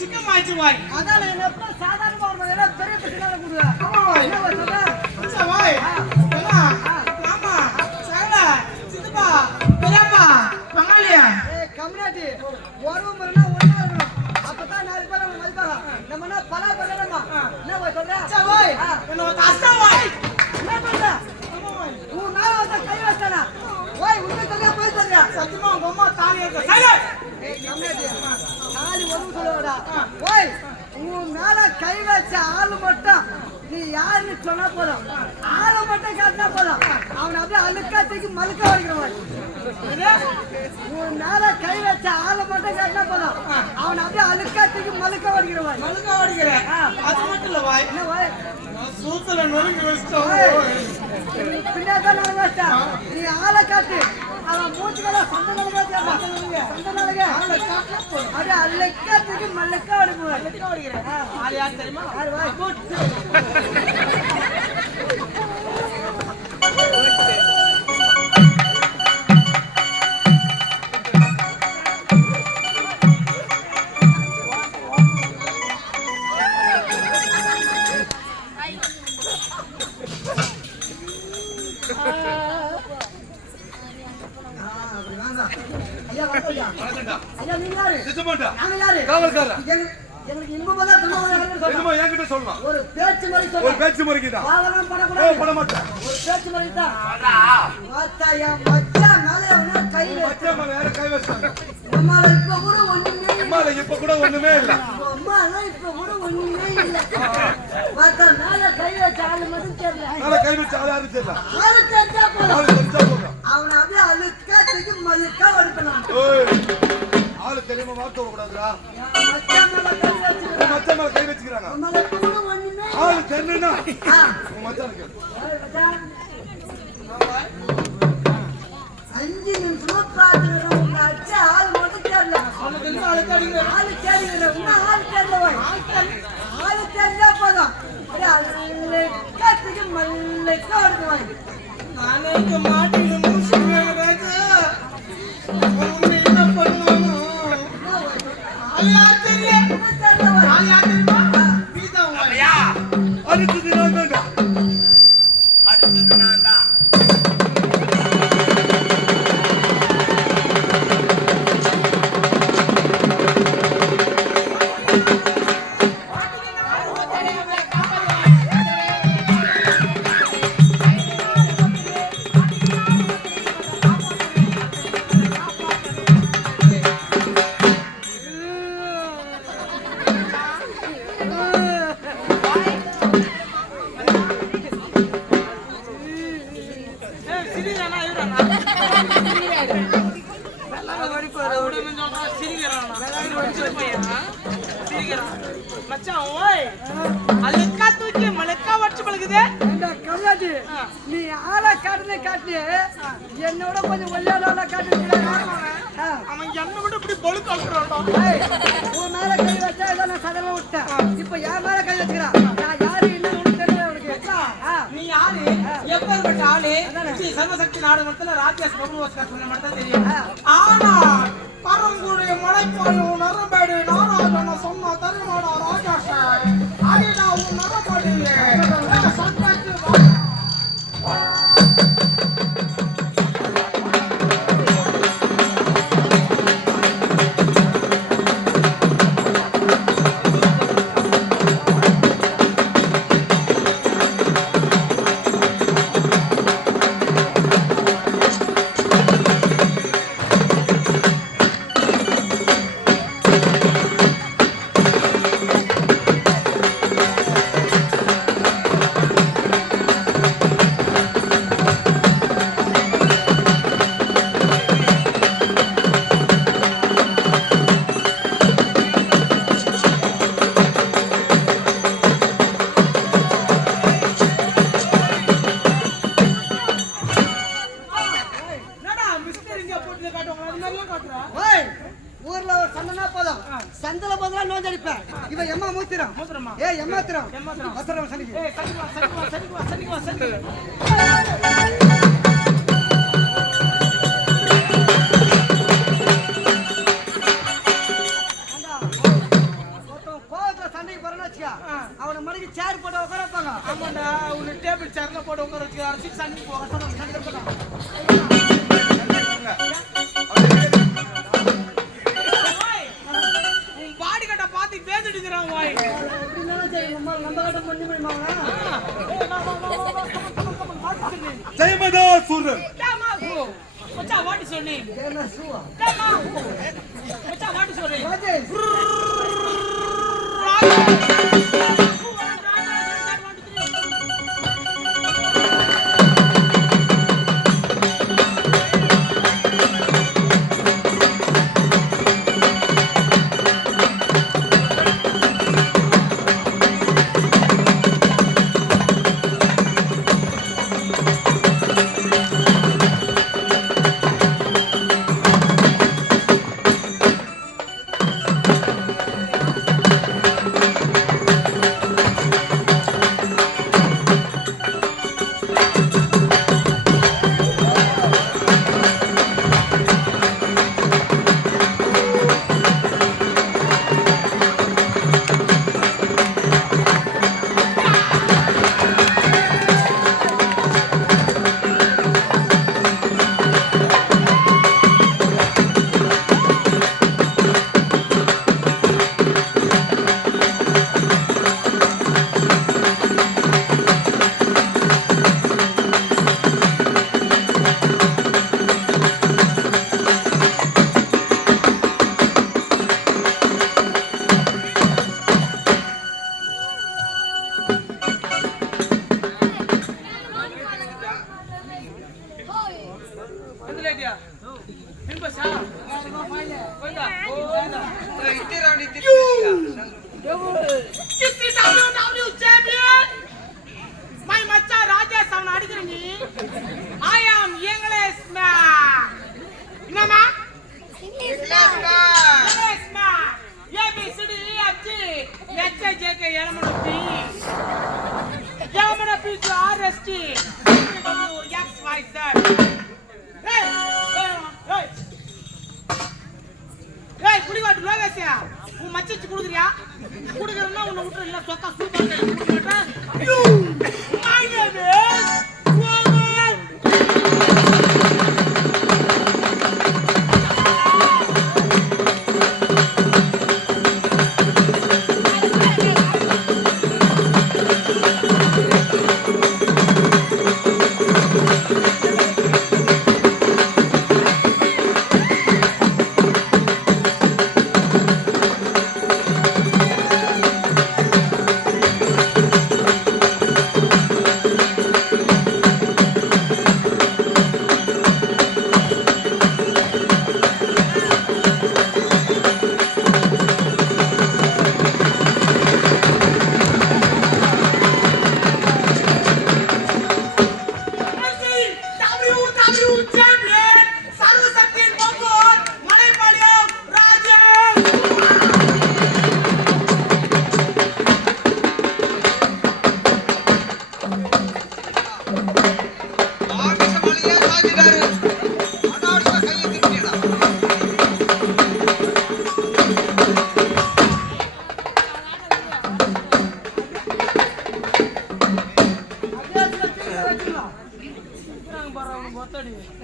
சிக்கம் ஆயிடுச்சு வாய். அதான் என்ன சாதாரணமா ஒரு பெரிய பிரச்சனை கொடுங்க. ஆமா வாய். என்ன சொல்ற வாய். ஆமா சகல சித்தப்பா பெரியப்பா பங்காளியா கம்யூனிட்டி ஒரு முறைனா ஒண்ணா இருக்கணும். அப்பதான் நாலு பேர் நம்ம மதிப்பாங்க. நம்ம என்ன பல பண்ணலாமா? என்ன சொல்ற வாய் என்ன தாஸ்தா வாய். என்ன சொல்ற உன் மேல வந்து கை வச்சானா ஓய் உன்னை சொல்ல போய் சொல்ற சத்தியமா உங்க அம்மா தாலி ஏத்த சைல கம்யூனிட்டி நாலு ஒரு சொல்லுடா ஓய் உன் மேல கை வச்ச ஆளு மட்டும் நீ யாருன்னு சொன்னா போதும். ஆளு மட்டும் காட்டினா போதும். அவன் அப்படியே அழுக்கா தூக்கி மழுக்க வடிக்கிறவன். உன் மேல கை வச்ச ஆளு மட்டும் காட்டினா போதும். அவன் அப்படியே அழுக்கா தூக்கி மழுக்க வடிக்கிறவன். மழுக்க வடிக்கிறேன் அது மட்டும் இல்ல வாய். என்ன வாய் சூத்துல நொறுங்கி வச்சிட்டோம். பின்னாதான் நான் வச்சேன். நீ ஆளை காட்டு அவன் மூச்சுக்கல சந்தனங்க சந்தனங்க அப்படியே அழுக்கா தூக்கி மழுக்க வடிக்கிறேன். ஆள் யார் தெரியுமா? ஐயா நீங்க யாரு? நாங்க யாரு? எங்களுக்கு இன்பமா தான் சொல்லுவாங்க. என்கிட்ட சொல்லலாம். ஒரு பேச்சு மாதிரி சொல்ல. ஒரு பேச்சு முறைக்கு தான். பாவலாம் படக்கூடாது. பட மாட்டேன். ஒரு பேச்சு மாதிரி தான். வாத்தாயா மச்சான் மேல அவன கை மச்சான் மேல யார கை வச்சாங்க? அம்மால இப்ப கூட ஒண்ணுமே இல்ல. அம்மால இப்ப கூட ஒண்ணுமே இல்ல. அம்மால இப்ப கூட ஒண்ணுமே இல்ல. வாத்தா மேல கை வச்ச ஆளு மட்டும் தெரியல. மேல கை வச்ச ஆளு யாரும் தெரியல. ஆளு தெரிஞ்சா போதும். ஆளு தெரிஞ்சா போதும். அவன அப்படியே அழுக்கா தூக்கி மழுக்கா வடிக்கலாம். ஓய் ஆளு தெரியாம வார்த்தை கூடாதுடா. மச்சான் மேல கை வச்சிருக்காங்க. மச்சான் மேல கை வச்சிருக்காங்க. அம்மால இப்ப கூட ஒண்ணுமே இல்ல. ஆளு தெரியுனா உன் மச்சானுக்கு 5 நிமிஷம் பாத்துறோம். உங்க அச்சா ஆளு மட்டும் தெரியல. ஆளு தெரியல. இன்னும் ஆளு தெரியல. ஆளு தெரிஞ்சா போதும். அழுக்கா தூக்கி மழுக்கா வடிக்கலாம். நானே இங்க மாட்டிட்டு முடிச்சுடுவேன் ராஜா. உன்னை என்ன பண்ணுவானோ? ஆள் யார் தெரியும்? ஆள் யார் தெரியுமா? நீதான் வாய். அடுத்தது நான் தான்டா. அடுத்தது நான் தான். நீ ஆளா காட்டுனே காட்டு என்னோட கொஞ்சம் ஒல்லியால காட்டுறீங்க. அவன் என்ன விட இப்படி பொழு காட்டுறான்டா. உன் மேல கை வச்சா இதை நான் சதமா விட்டேன். இப்ப என் மேல கை வச்சுக்கிறான். நான் யாரு என்ன உனக்கு தெரியல. உனக்கு நீ யாரு எப்பேற்பட்ட ஆளு? சர்வசக்தி நாடகத்துல ராஜேஷ் பபுவாஸ்கர் சொன்ன மட்டும் தான் தெரியும். ஆனா பரங்குடி மலைப்பாடு நரம்பேடு நாராஜன சொன்ன தருமாடா ராஜேஷ் அடிடா உன் நரம்படி சட்டத்து சந்தல பதிலா நோஞ்சடிப்பேன். இவன் எம்மா மூத்திரம். ஏய் எம்மாத்திரம். வசரம் சனிக்கு. ஏய் சனிக்கு வா. சேர்ல போட்டு உட்கார வச்சுக்கிறாரு. சிக்ஸ் அன்னைக்கு போக சொன்னாங்க. உன் பாடி கட்ட பார்த்து பேசிட்டுக்கிறான் வாய். ஜெயமதா சூரன். மச்சா வாட்டி சொன்னி. மச்சா வாட்டி சொன்னி. மச்சிச்சு குடுக்குறியா? குடுக்குறதுன்னா உன்னை விட்டுரு, இல்ல சொக்கா சூப்பர்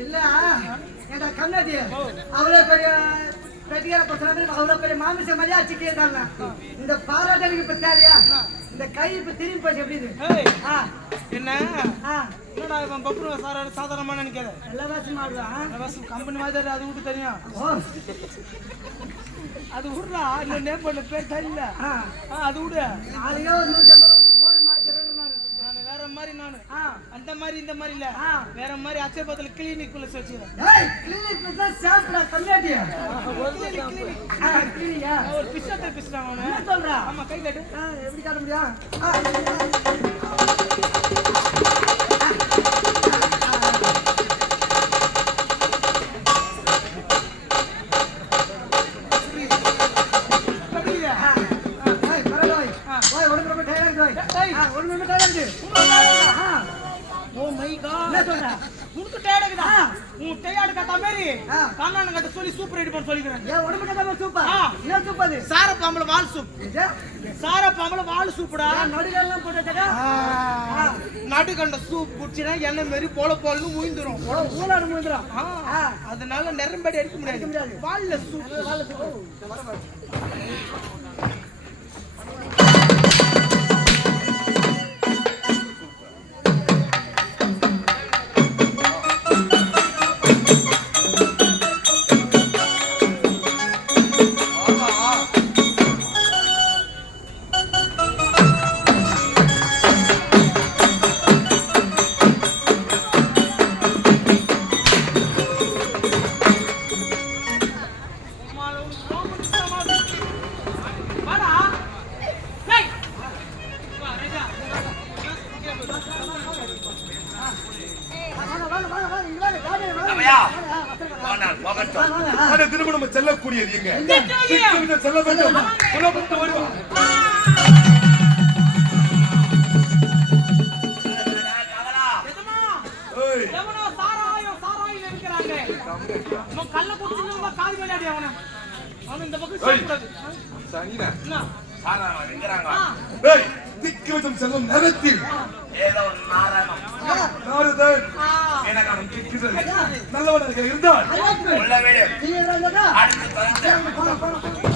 இல்ல ஏடா கண்ணாடி அவ்வளவு பெரிய பெட்டியார பசங்க அவ்வளவு பெரிய மாமிச மலையா சிக்கிட்டாங்க. இந்த பாராட்டலுக்கு இப்ப தேவையா? இந்த கை இப்ப திரும்பி போச்சு எப்படி இது? என்ன என்னடா இவன் பப்புரு சாதாரணமா நினைக்காத. எல்லா வாசம் ஆடுவான். கம்பெனி மாதிரி அது விட்டு தெரியும். அது விடுறா, இந்த நேம் பண்ண பேர் தெரியல. அது விடு. நாளைக்கே ஒரு 150 போன் மாத்திரேன் நான். வேற மாதிரி நானு அந்த மாதிரி இந்த மாதிரி இல்ல, வேற மாதிரி அச்சபத்துல கிளினிக் குள்ள வச்சிருக்கேன். ஏய் கிளினிக் தான் சாப்பிடா கண்ணாடி. கிளினிக்கா ஒரு பிஸ்டர் பிஸ்டர் அவனே. என்ன சொல்றா? ஆமா கை காட்டு. எப்படி காட்ட முடியும்? Oh my God! உனக்கு டயர்ட் இருக்குதா ஆ. உன் டயர்ட் கட்ட மாதிரி ஆ. கண்ணான கட்ட சொல்லி சூப் ரெடி பண்ண சொல்லிக்கிறேன் ஏன் உடம்பு கட்டாம சூப்பர் ஆ. என்ன சூப் அது சார பாம்பல வால் சூப் இது சார பாம்பல வால் சூப்புடா நடுகெல்லாம் போட்டு வச்சா நடுக்கண்ட சூப் குடிச்சினா எண்ணெய் மாரி போல போலன்னு முயந்துரும் ஊலாடு முடிஞ்சிடும் அதனால நரம்படி அடிக்க அடிக்க முடியாது முடியாது. வால்ல சூப் ஆமா. வாடா டேய் வா ராஜா சமயா போனால் போகட்டும். ஆனா திரும்ப நம்ம செல்லக்கூடியது எங்க? திக்கவிட்ட செல்ல வேண்டும். புறப்பட்டு வருவோம். கமலா, எதமா ஏய், எவனோ சாராயம் இருக்கிறாங்க நம்ம கள்ள குடிச்சிட்டு கால் விளையாடி அவன் இந்த பக்கம் சாப்பிடாது சனினா. என்ன சாரா எங்கிறாங்க? ஏய், திக்கவிட்ட செல்லும் நேரத்தில் ஏதோ ஒரு நாராயணம் நாரதன் எனக்கு அவன் திக்குதல். நல்லவனாக இருந்தால் உள்ள வீடு நீங்க அடுத்து தரேன்.